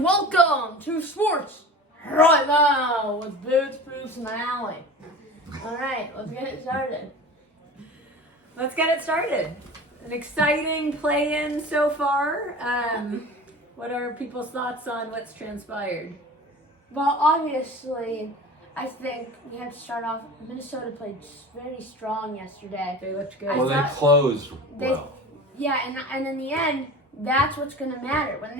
And welcome to Sports Right Now with Boots, Bruce, and Allie. Alright, let's get it started. An exciting play-in so far. What are people's thoughts on what's transpired? Well, obviously, I think we have to start off. Minnesota played very strong yesterday. They looked good. Well, they closed well. Yeah, and in the end, that's what's going to matter. When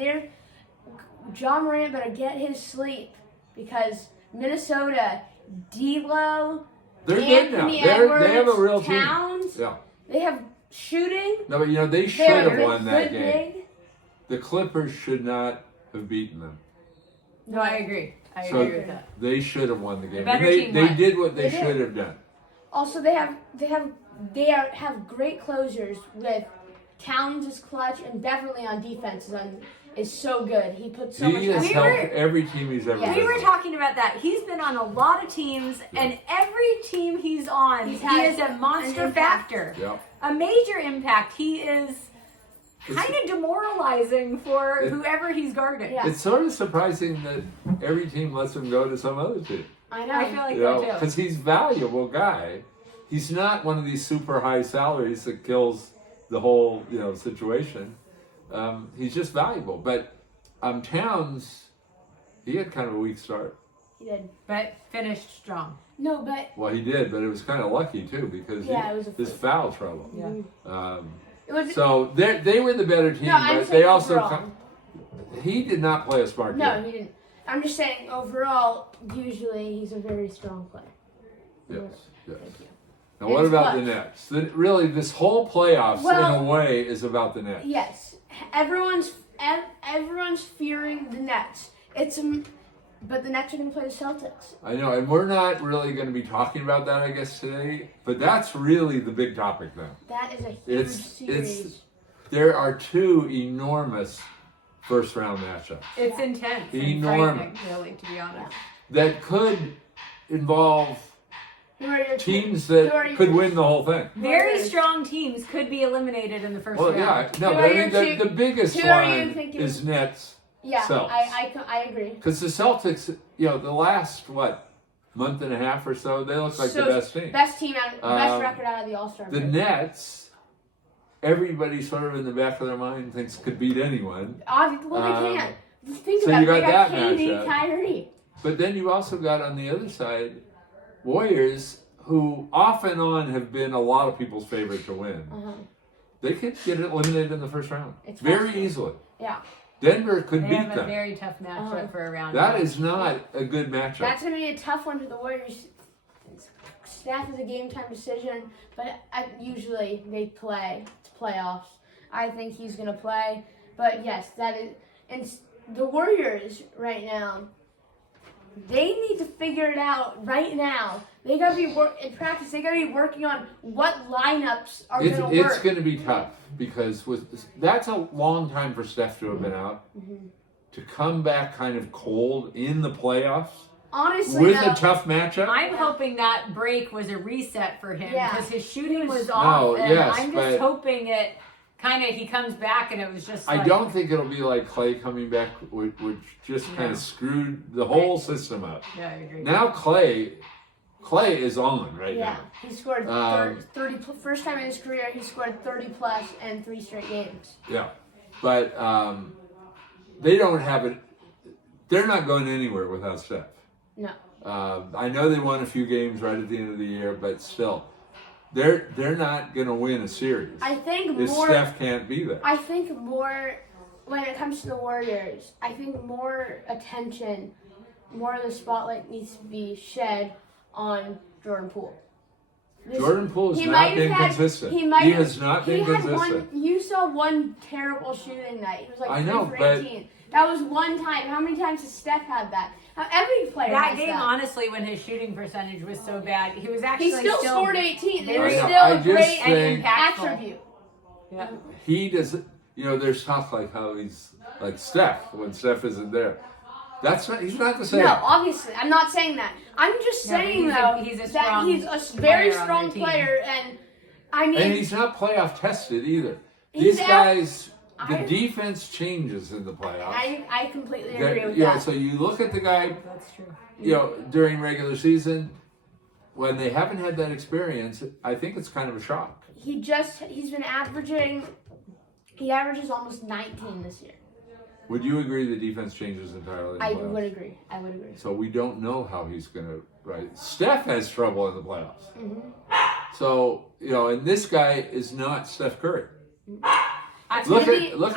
John Morant better get his sleep because Minnesota, D'Lo, They're Anthony good now. Edwards, They have a real Towns, team. Yeah. They have shooting. No, but they should have won that good game. big. The Clippers should not have beaten them. No, I agree. I So agree with that. they should have won the game. better And team they won. did what they They should did. have done. Also, they have great closers with Towns is clutch and Beverly on defense is so good. He puts so much. He has We helped were- every team he's ever Yeah. been We were on. talking about that. He's been on a lot of teams, and every team he's on, He's he had is a an monster impact. factor. Yeah. A major impact. He is kind of demoralizing for whoever he's guarding. Yeah. It's sort of surprising that every team lets him go to some other team. I know. I feel like that too. Because he's a valuable guy. He's not one of these super high salaries that kills the whole situation. He's just valuable. But Towns, he had kind of a weak start. He did. But finished strong. No, but Well, he did, but it was kind of lucky too because Yeah, it was a his foul trouble. Yeah. it was. So they were the better team, No, I'm but saying they also overall. he did not play a smart No, game. he didn't. I'm just saying overall. Usually, he's a very strong player. Yes, yes. Thank you. Now, what It's about clutch. the Nets? Really, this whole playoffs, Well- in a way, is about the Nets. Yes, everyone's fearing the Nets. But the Nets are going to play the Celtics. I know, and we're not really going to be talking about that, I guess, today. But that's really the big topic now. That is a huge It's series. there are two enormous first-round matchups It's intense and Enormous. frightening, really, to be honest. that could involve Who are your teams who are that you- could win the whole thing. Very Who are- strong teams could be eliminated in the first Well, round. yeah, no, Who but are I mean, your two- the biggest who are you one thinking- is Nets. Yeah, Celtics. I agree. Because the Celtics, the last, month and a half or so, they look like So, the best team. Best Um, record out of the All-Star The break. Nets, everybody sort of in the back of their mind thinks could beat anyone. Well, they can't. Think so about you it. They got got that KD, matchup. Kyrie. But then you also got on the other side, Warriors, who off and on have been a lot of people's favorite to win. Uh-huh. They could get eliminated in the first round. It's very possible. easy. Yeah. Denver could They beat have a them. very tough matchup for a round. That one. is not a good matchup. That's going to be a tough one for the Warriors. Staff is a game-time decision, but usually they play. It's playoffs. I think he's going to play. But, yes, that is... And the Warriors right now, they need to figure it out right now. They got to be in practice. They got to be working on what lineups are going to work. It's going to be tough because that's a long time for Steph to have been out. Mm-hmm. To come back kind of cold in the playoffs Honestly, with though, a tough matchup. I'm hoping that break was a reset for him Yeah. because his shooting was off, No, and yes, I'm but- just hoping it he comes back and it was just. I like, don't think it'll be like Clay coming back, which just kind No. of screwed the whole system up. Yeah, I agree. Now Clay is on right yeah, now. he scored Um, 30. First time in his career, he scored 30+ in 3 straight games. Yeah, but they don't have it. They're not going anywhere without Steph. No. I know they won a few games right at the end of the year, but still, they're not going to win a series I think if more. Steph can't be there. I think more when it comes to the Warriors. I think more attention, more of the spotlight needs to be shed on Jordan Poole. Jordan Poole has he not might been have had- consistent. he might He have- has not He been had consistent. you saw one terrible shooting night. He was like I 3 know, for but- 18. That was one time. How many times has Steph had that? Every player That has game, that. honestly, when his shooting percentage was so bad, he was actually He still scored 18. It was very- still I a just great think- attribute. Yeah. He doesn't. There's talk like how he's like Steph when Steph isn't there. That's not. He's not the same. No, obviously, I'm not saying that. I'm just Yeah, but saying he's a- though he's a that strong he's a very player on strong their team. player, and I mean, And he's not playoff tested either. He's These out- guys the defense changes in the playoffs. I completely agree with Yeah, that. so you look at the guy, That's true. during regular season, when they haven't had that experience, I think it's kind of a shock. He averages almost 19 this year. Would you agree the defense changes entirely in the I playoffs? would agree. So we don't know how he's going to, right? Steph has trouble in the playoffs. Mm-hmm. So, and this guy is not Steph Curry. I Look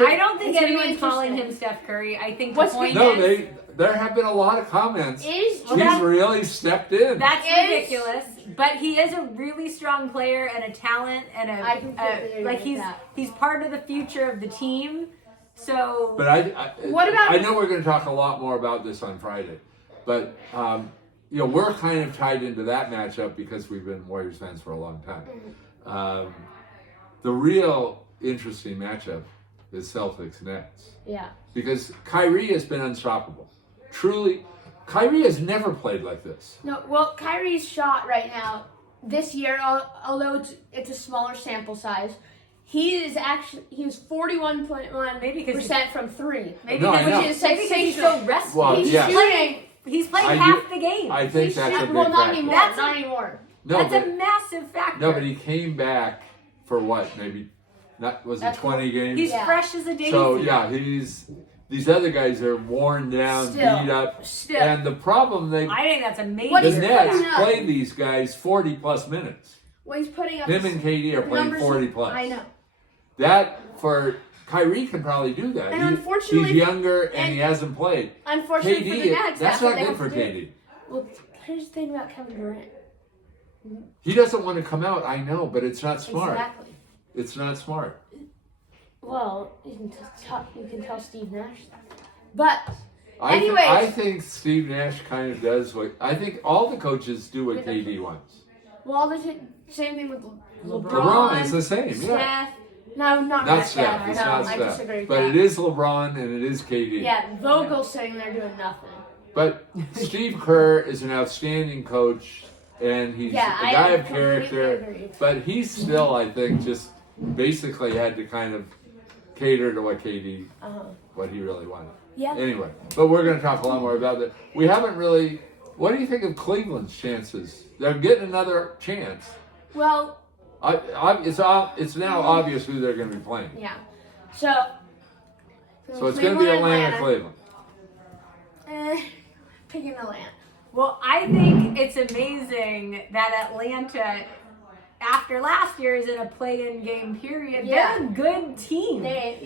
I don't think it's gonna be anyone's calling him interesting. Steph Curry. I think What's the point No, is there have been a lot of comments. Is He's that- really stepped in. that's Is- ridiculous. But he is a really strong player and a talent and I completely agree like with that. he's part of the future of the team. So But What about- I know we're going to talk a lot more about this on Friday, but we're kind of tied into that matchup because we've been Warriors fans for a long time. The real interesting matchup is Celtics Nets Yeah. because Kyrie has been unstoppable. Truly, Kyrie has never played like this. No, well, Kyrie's shot right now this year, although it's a smaller sample size, he was 41.1% Maybe 'cause from three. maybe No, I because know. Which is maybe because he's sensational. so rested. Well, He's yeah. shooting. He's played I half do- the game. I think He's that's a shooting- big well, not factor. anymore. That's not a- anymore. No, That's but a massive factor. no, but he came back for what? Maybe not? Was it That's 20 games? He's Yeah. fresh as a daisy. So yeah, these other guys are worn down, Still. beat up, Still. and the problem I think that's amazing. What the he's Nets putting up- play these guys 40 plus minutes. Well, he's putting up Him and KD are the playing numbers 40 plus. I know. That for Kyrie can probably do that. And He- unfortunately- he's younger and he and- hasn't played. Unfortunately for the KD, Nets, that's what not they good have for to do. KD. Well, here's the thing about Kevin Durant. He doesn't want to come out. I know, but it's not smart. Exactly. It's not smart. Well, you can tell Steve Nash that. But I anyways, think Steve Nash kind of does what I think all the coaches do what With KD wants. well, the same thing with LeBron. LeBron is the same, yeah. Steph. No, not Not really Steph. It's no, not I Steph. disagree with But that. it is LeBron and it is KD. Yeah, Vogel's sitting there doing nothing. But Steve Kerr is an outstanding coach and he's Yeah, a I guy of completely character. agree. But he's still, I think, just basically had to kind of cater to what KD, what he really wanted. Yeah. Anyway, but we're going to talk a lot more about that. We haven't really. What do you think of Cleveland's chances? They're getting another chance. Well, It's now obvious who they're going to be playing. yeah. So So it's going to be Atlanta, Cleveland. Picking Atlanta. Well, I think it's amazing that Atlanta, after last year, is in a play-in game period. Yeah. They're a good team. It's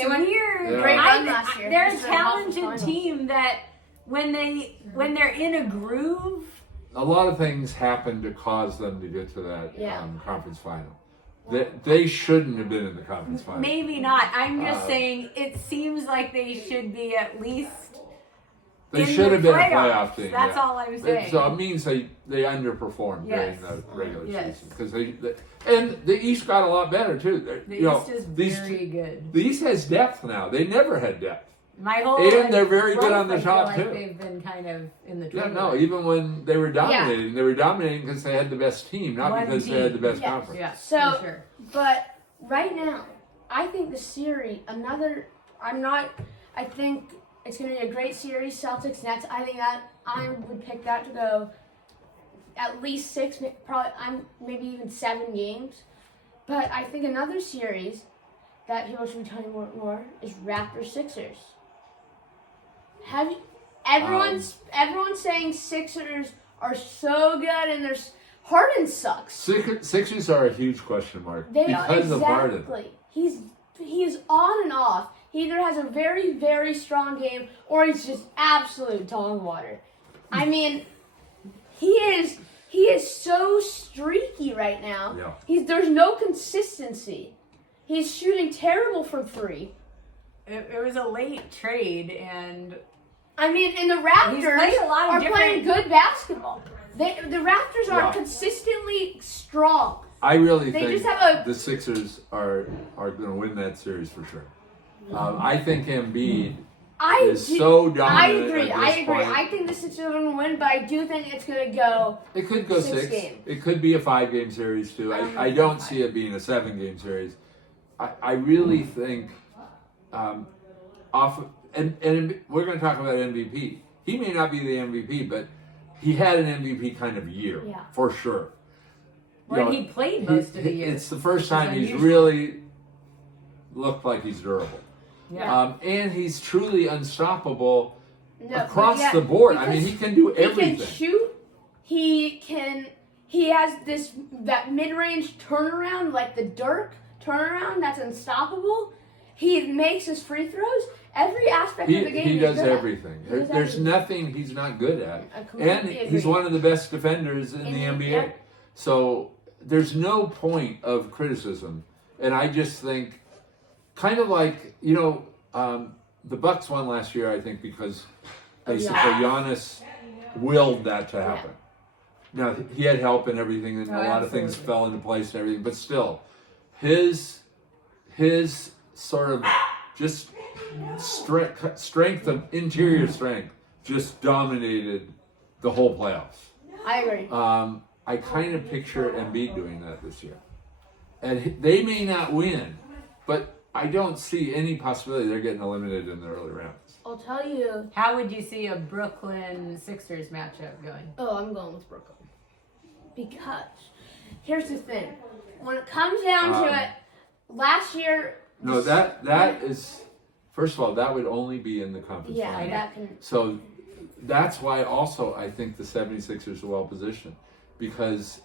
They went weird. Yeah. Great run last year. They're a Just went off the talented finals. team that when they're in a groove, A lot of things happened to cause them to get to that Yeah. conference final. They shouldn't have been in the conference final. maybe not. I'm just Uh, saying it seems like they should be at least. They in should the have been a playoffs. playoff team. That's yeah. all I'm saying. So it means they underperformed Yes. during the regular Yes. season because and the East got a lot better too. The East is very good. The East has depth now. They never had depth. My whole And they're very good life, on the I feel top, like too. They've been kind of in the Yeah, tournament. no, even when they were dominating, they were dominating because they had the best team, not One because team. they had the best Yes. conference. Yeah, So- for sure. But right now, I think the series, I think it's going to be a great series, Celtics Nets. I think that I would pick that to go at least 6, maybe even 7 games. But I think another series that people should be talking more is Raptors Sixers. Everyone's saying Sixers are so good and Harden sucks. Sixers are a huge question mark They because of Harden. exactly. He's on and off. He either has a very, very strong game or he's just absolute dog water. I mean, he is so streaky right now. Yeah. There's no consistency. He's shooting terrible from 3. It was a late trade, and I mean, and the He's played a lot of Raptors are playing different- good basketball. The Raptors are Yeah. consistently strong. I really They think just have the Sixers are going to win that series for sure. I think Embiid is so I dominant. agree. At I this agree. point. I think the Sixers are going to win, but I do think it's going to go. It could go 6 6. games. It could be a 5-game series too. I don't see it being a 7-game series. I really think off, and we're going to talk about MVP. He may not be the MVP, but he had an MVP kind of year for sure. When he played most of the year. It's the first time he's unusual. really looked like he's durable. Yeah. And he's truly unstoppable No, across the board. I mean, he can do everything. He can shoot. He has that mid-range turnaround, like the Dirk turnaround, that's unstoppable. He makes his free throws. Every aspect of the game. He he's does good at. everything. He does There's everything. nothing he's not good at. I completely And he's agree. one of the best defenders in the NBA. yeah. So there's no point of criticism. And I just think, kind of like, the Bucks won last year, I think, because basically Giannis willed that to happen. Now, he had help and everything, and a lot of things fell into place and everything, but still, his sort of just strength of interior strength just dominated the whole playoffs. I agree. I kind of picture Embiid doing that this year. And they may not win, but I don't see any possibility they're getting eliminated in the early rounds. I'll tell you. How would you see a Brooklyn Sixers matchup going? Oh, I'm going with Brooklyn. Because here's the thing. When it comes down to it, last year. No, that is, first of all, that would only be in the conference Yeah, final. that can. So that's why also I think the 76ers are well positioned. Because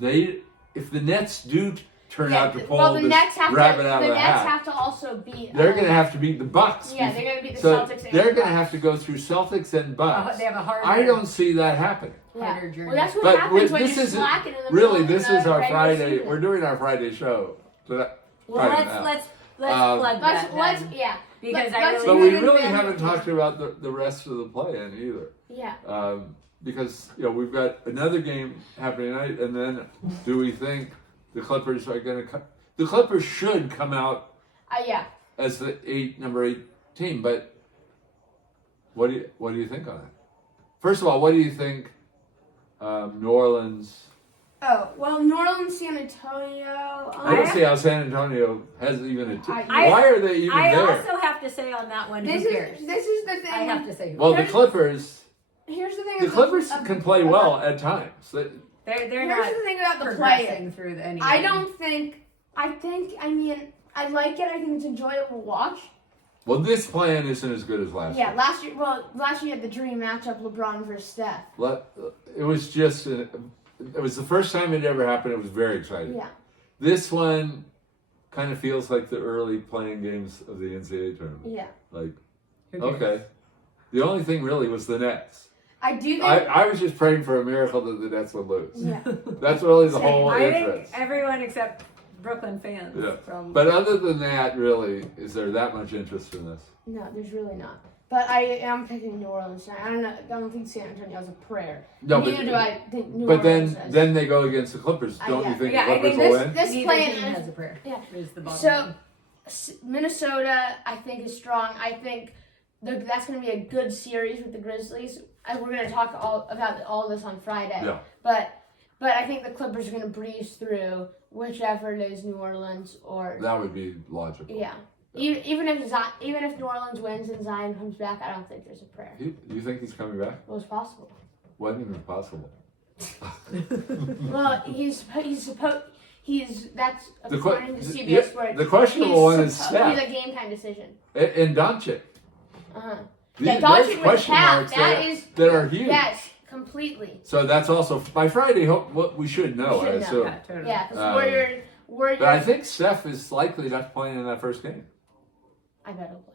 if the Nets do turn out to pull this rabbit out of the hat, have to also beat. they're going to have to beat the Bucks. Yeah, they're going to beat the So Celtics. they're going to have to go through Celtics and Bucks. They have a harder. I don't see that happening. Yeah. journey. Well, that's what But happens when this you're is slacking in the really middle this of is the our regular Friday. season. We're doing our Friday show. So Well, let's plug that. Let's then. yeah. Because let's But do we it really then. haven't talked about the rest of the play-in either. Yeah. Because we've got another game happening tonight, and then do we think the Clippers are going to? The Clippers should come out Yeah. as the number 8 team. But what do you think on that? First of all, what do you think? New Orleans. Oh well, New Orleans, San Antonio. I don't see how San Antonio has even a team. I- Why are they even I there? also have to say on that one, This who cares? is the thing. I have to say, who Well, the Here's- Clippers. Here's the thing. The Clippers can play well at times. They're Here's not the thing about the play. progressing through any. I don't think. I mean, I like it. I think it's enjoyable to watch. Well, this plan isn't as good as last Yeah, year. last year. Well, last year had the dream matchup: LeBron versus Steph. It was just. It was the first time it ever happened. It was very exciting. Yeah. This one kind of feels like the early playing games of the NCAA tournament. Yeah. Like, Who cares? okay. The only thing really was the Nets. I do think. I was just praying for a miracle that the Nets would lose. Yeah. That's really the whole I think interest. everyone except Brooklyn fans. Yeah. From But other than that, really, is there that much interest in this? No, there's really not. But I am picking New Orleans. I don't know. I don't think San Antonio has a prayer. No, Neither do I think New But Orleans does. then they go against the Clippers. Don't yeah. you think Yeah, the I Clippers think will win? this neither plan team is- has a prayer. Yeah. Is the bottom So line. Minnesota, I think, is strong. I think that's going to be a good series with the Grizzlies. We're going to talk about all this on Friday. Yeah. But I think the Clippers are going to breeze through whichever it is, New Orleans or That would be logical. yeah. Even if New Orleans wins and Zion comes back, I don't think there's a prayer. You think he's coming back? Well, it's possible. Wasn't even possible. Well, that's The according to que- CBS yeah, Sports. the questionable one is Steph. He's a game time decision. And Doncic. Uh-huh. There's Doncic with question Cap, marks that that are huge. Yes, completely. So that's also by Friday. We should know. We should I know. assume. Yeah, totally. Yeah, because Um, Warriors. But I think Steph is likely not to play in that first game. I bet he'll play.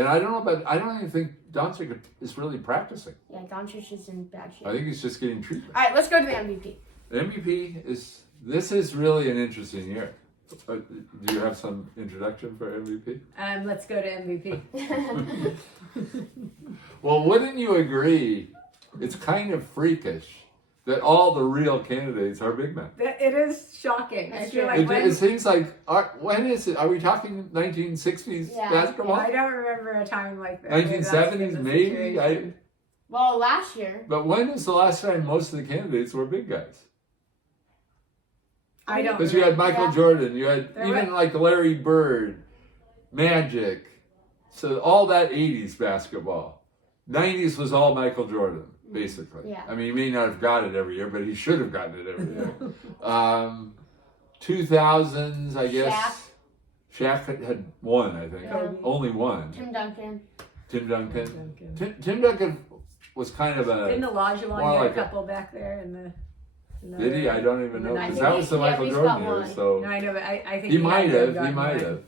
And I don't know, but I don't even think Doncic is really practicing. Yeah, Doncic is in bad shape. I think he's just getting treatment. All right, let's go to the MVP. The MVP this is really an interesting year. Do you have some introduction for MVP? Let's go to MVP. Well, wouldn't you agree? It's kind of freakish that all the real candidates are big men. It is shocking. I That's feel true. like It seems like when is it? Are we talking 1960s Yeah. basketball? I don't remember a time like that. 1970s maybe. Situation. Well, last year. But when is the last time most of the candidates were big guys? I don't. Because you had Michael Yeah. Jordan, you had There even like Larry Bird, Magic, So all that 80s basketball. 90s was all Michael Jordan, basically. Yeah. I mean, he may not have got it every year, but he should have gotten it every year. 2000s, I guess. Shaq had one, I think. Yeah. Only one. Tim Duncan. Tim Duncan. Tim Duncan was kind of a... Didn't Olajuwon more get like a couple back there in the... Did he? I don't even know. I Because think that was the he Michael at least Jordan got years. one. So No, I know, but I think he might had to have. gotten He might one. have.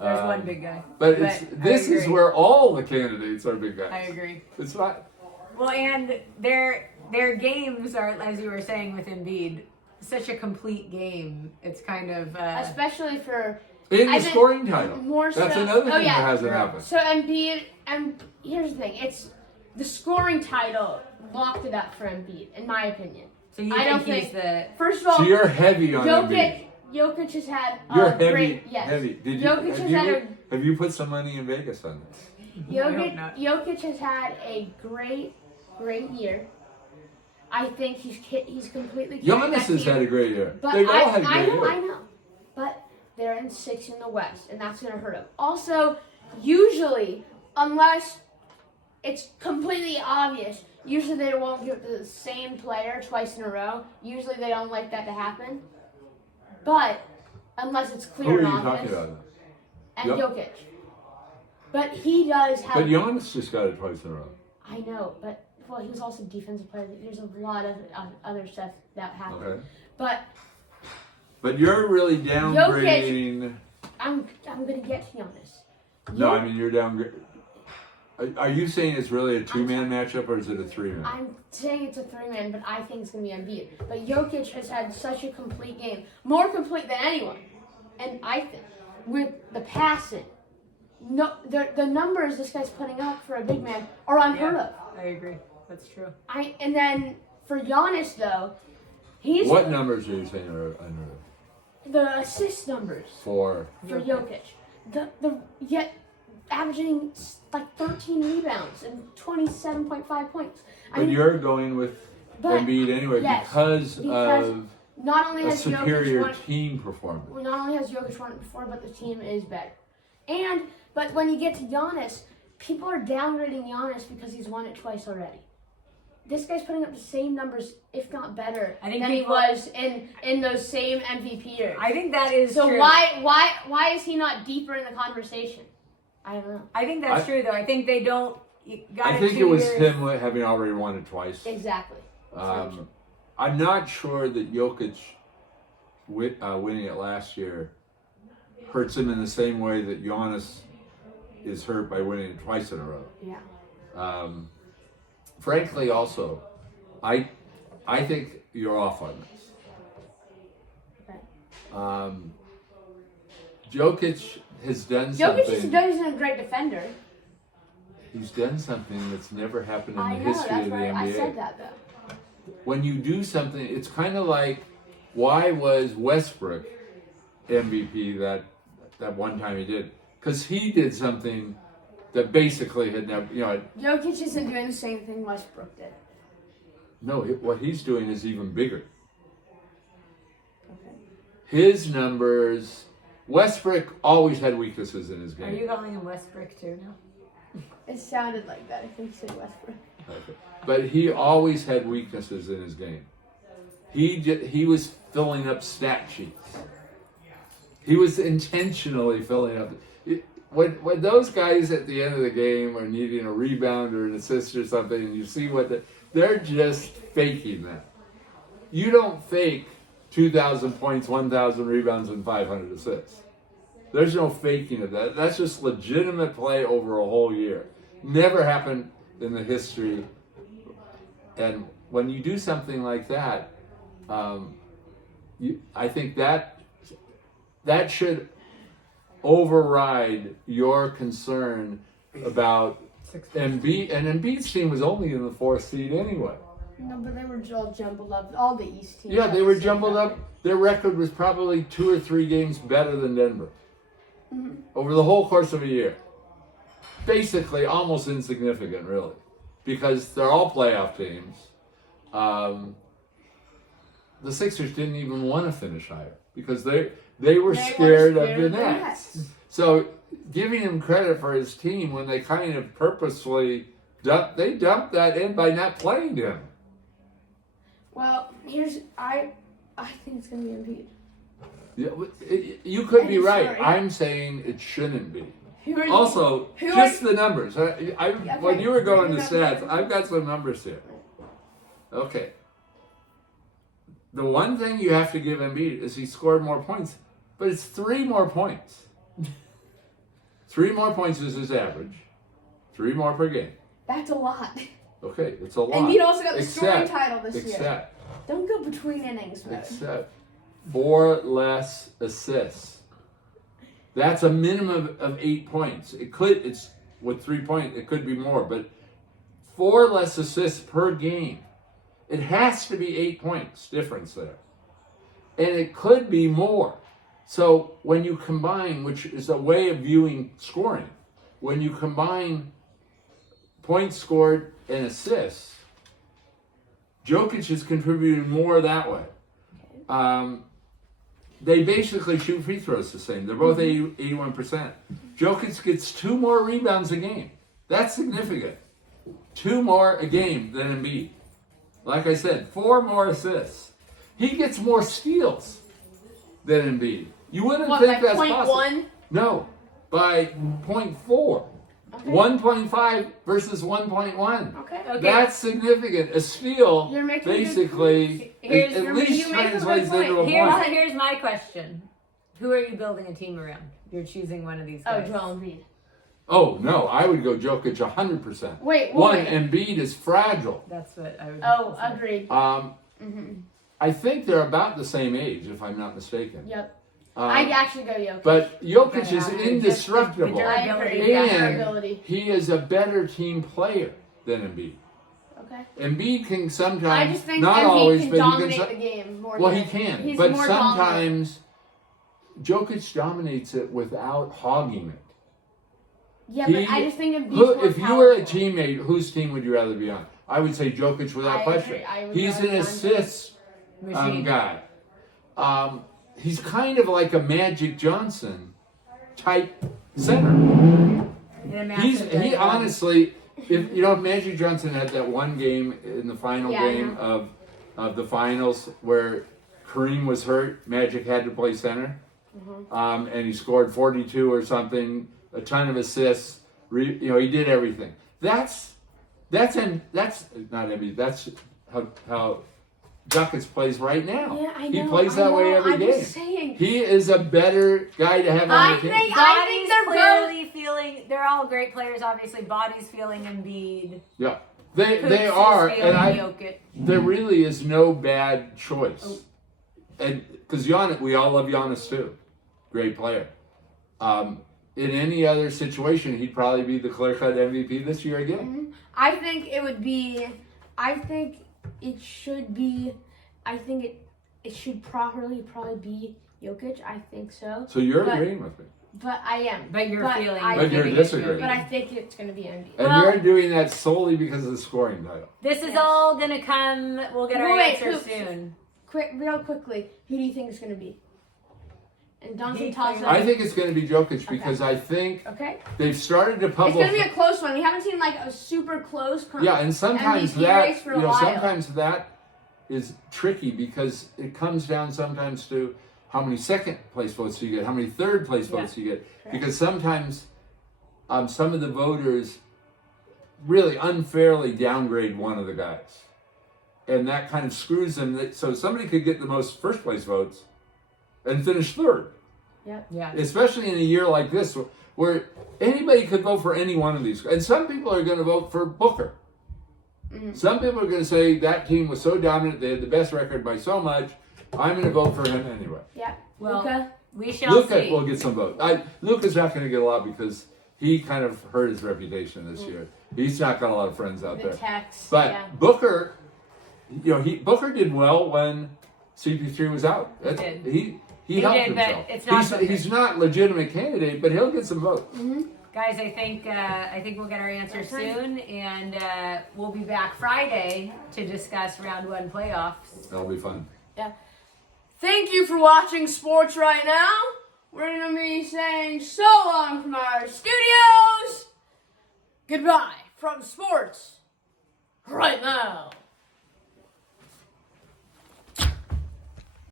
There's one big guy. But this is agree. where all the candidates are big guys. I agree. It's not... Well, and their games are, as you were saying with Embiid, such a complete game. It's kind of Especially for In the I think scoring title. more That's so- another thing oh, yeah. that hasn't Right. happened. So Embiid, and here's the thing: it's the scoring title locked it up for Embiid, in my opinion. so you I don't think he's think- the First of all, So you're heavy on Embiid. Jokic has had a You're heavy. great yes. Heavy. Did you, Jokic has had have you put some money in Vegas on this? a I hope not. Jokic has had a great year. I think he's completely carried Giannis that has team. had a great year. But They've all had a I great know, year. I know. But they're in 6th in the West, and that's going to hurt them. Also, usually, unless it's completely obvious, usually they won't give it to the same player twice in a row. Usually they don't like that to happen. But, unless it's Who clear are and you obvious. talking about? And Yep. Jokic. But he does have... But Giannis just got it twice in a row. I know, but... Well, he was also defensive player. There's a lot of other stuff that happened. Okay. But You're really downgrading. I'm going to get to Giannis. No, I mean you're downgrading. Are you saying it's really a two-man matchup or is it a three-man? I'm saying it's a 3-man, but I think it's going to be Embiid. But Jokic has had such a complete game. More complete than anyone. And I think with the passing, no, the numbers this guy's putting up for a big man are unheard of. I agree. That's true. And then for Giannis, though, he's... What numbers are you saying are unheard of? The assist numbers For Jokic. Yet averaging like 13 rebounds and 27.5 points. But you're going with but- Embiid anyway yes, because because of not only a has superior Jokic won, team performance. not only has Jokic won it before, but the team is better. But when you get to Giannis, people are downgrading Giannis because he's won it twice already. This guy's putting up the same numbers, if not better, I think than he people- was in those same MVP years. I think that is So true. why is he not deeper in the conversation? I don't know. I think that's true, though. I think they don't. I think it was him having already won it twice. Exactly. I'm not sure that Jokic winning it last year hurts him in the same way that Giannis is hurt by winning it twice in a row. Yeah. Frankly, also, I think you're off on this. Okay. Jokic has done something. Jokic is a great defender. He's done something that's never happened in I the know, history that's of the why NBA. I said that though. When you do something, it's kind of like, why was Westbrook MVP that one time he did? Because he did something that basically had never, Jokic isn't doing the same thing Westbrook did. no, what he's doing is even bigger. Okay. His numbers, Westbrook always had weaknesses in his Are game. you calling him Westbrook too now? It sounded like that. I think you said Westbrook. But he always had weaknesses in his game. He was filling up stat sheets. He was intentionally filling up. When those guys at the end of the game are needing a rebound or an assist or something, and you see they're just faking that. You don't fake 2,000 points, 1,000 rebounds, and 500 assists. There's no faking of that. That's just legitimate play over a whole year. Never happened in the history. And when you do something like that, I think that should override your concern about Embiid. And Embiid's team was only in the 4th seed anyway. No, but they were all jumbled up. All the East teams. Yeah, had they the were same jumbled record. up. Their record was probably 2 or 3 games better than Denver over the whole course of a year. Basically, almost insignificant, really, because they're all playoff teams. The Sixers didn't even want to finish higher because they were scared of the Nets. So giving him credit for his team when they kind of purposefully dumped that in by not playing him. Well, I think it's gonna be Embiid. Yeah, you could be right. Sorry. I'm saying it shouldn't be. Who are Also, who just are- the numbers. When you were going to stats, I've got some numbers here. Okay. The one thing you have to give Embiid is he scored more points, but it's 3 more points. 3 more points is his average. 3 more per game. That's a lot. Okay, it's a lot. Embiid also got the scoring title this year. Except Don't go between innings, man. Except 4 less assists. That's a minimum of 8 points. It's with 3 points, it could be more, but 4 less assists per game. It has to be 8 points difference there. And it could be more. So when you combine, which is a way of viewing scoring, when you combine points scored and assists, Jokic is contributing more that way. They basically shoot free throws the same. They're both 81%. Jokic gets 2 more rebounds a game. That's significant. 2 more a game than Embiid. Like I said, 4 more assists. He gets more steals than Embiid. You wouldn't think that's possible. 1? No, by 0.4. Okay. 1.5 versus 1.1. Okay. That's significant. A steal You're making basically at least you make a good translates point. into a point. Here's my question. Who are you building a team around? You're choosing one of these guys. Joel Embiid. Oh no, I would go Jokic 100%. Wait. Embiid is fragile. That's what I would Agreed. I think they're about the same age, if I'm not mistaken. Yep. I'd actually go Jokic. But Jokic is Yeah. indestructible, I agree. and he is a better team player than Embiid. Okay. Embiid can I sometimes, just think not Embiid always, can but he dominate can. the game more. Well, than he can, he's but more dominant. sometimes Jokic dominates it without hogging it. Yeah, He- but I just think Embiid's more If you were a powerful. teammate, whose team would you rather be on? I would say Jokic without I question. agree. I would He's rather an be on assist Machine. guy. He's kind of like a Magic Johnson type center. In a massive He diagram. honestly, if Magic Johnson had that one game in the final Yeah, I game of the finals where Kareem was hurt, Magic had to play center, and he scored 42 or something, a ton of assists. He did everything. That's not Embiid. That's how Jokic plays right now. Yeah, I know. He plays that way every I'm game. just saying. He is a better guy to have on I the team. think Body's they're both. clearly feeling. They're all great players, obviously. Body's feeling Embiid. Yeah, they Hoops is are, feeling and Jokic. there really is no bad choice. And because Giannis, we all love Giannis too, great player. In any other situation, he'd probably be the clear-cut MVP this year again. I think it would be. I think it should be. I think it should probably be Jokic. I think so. So you're But- agreeing with me, But I am. But you're feeling. I But you're think disagreeing. But I think it's going to be Embiid. and Well- you're doing that solely because of the scoring title. This is Yes. all gonna come. We'll get our Wait, answer who- soon. Real quickly, who do you think it's going to be? And Duncan He toss clearly- up. I think it's going to be Jokic because I think Okay. they've started to It's publish. going to be a close one. We haven't seen like a super close. Yeah, and sometimes MVP that race for a while. sometimes that is tricky because it comes down sometimes to how many second place votes you get, how many third place votes you get, because sometimes some of the voters really unfairly downgrade one of the guys, and that kind of screws them. So somebody could get the most first place votes and finish third. Yeah. Especially in a year like this where anybody could vote for any one of these. And some people are going to vote for Booker. Some people are going to say that team was so dominant, they had the best record by so much, I'm going to vote for him anyway. Yeah. Well, Luka. we shall Luka see. will get some votes. Luka's not going to get a lot because he kind of hurt his reputation this year. He's not got a lot of friends out The there. text. But yeah. Booker, Booker did well when CP3 was out. He did. He helped did, but himself. it's not Booker. He's not legitimate candidate, but he'll get some votes. Guys, I think we'll get our answer soon, and we'll be back Friday to discuss round 1 playoffs. That'll be fun. Thank you for watching Sports Right Now. we're going to be saying so long from our studios. Goodbye from sports right now.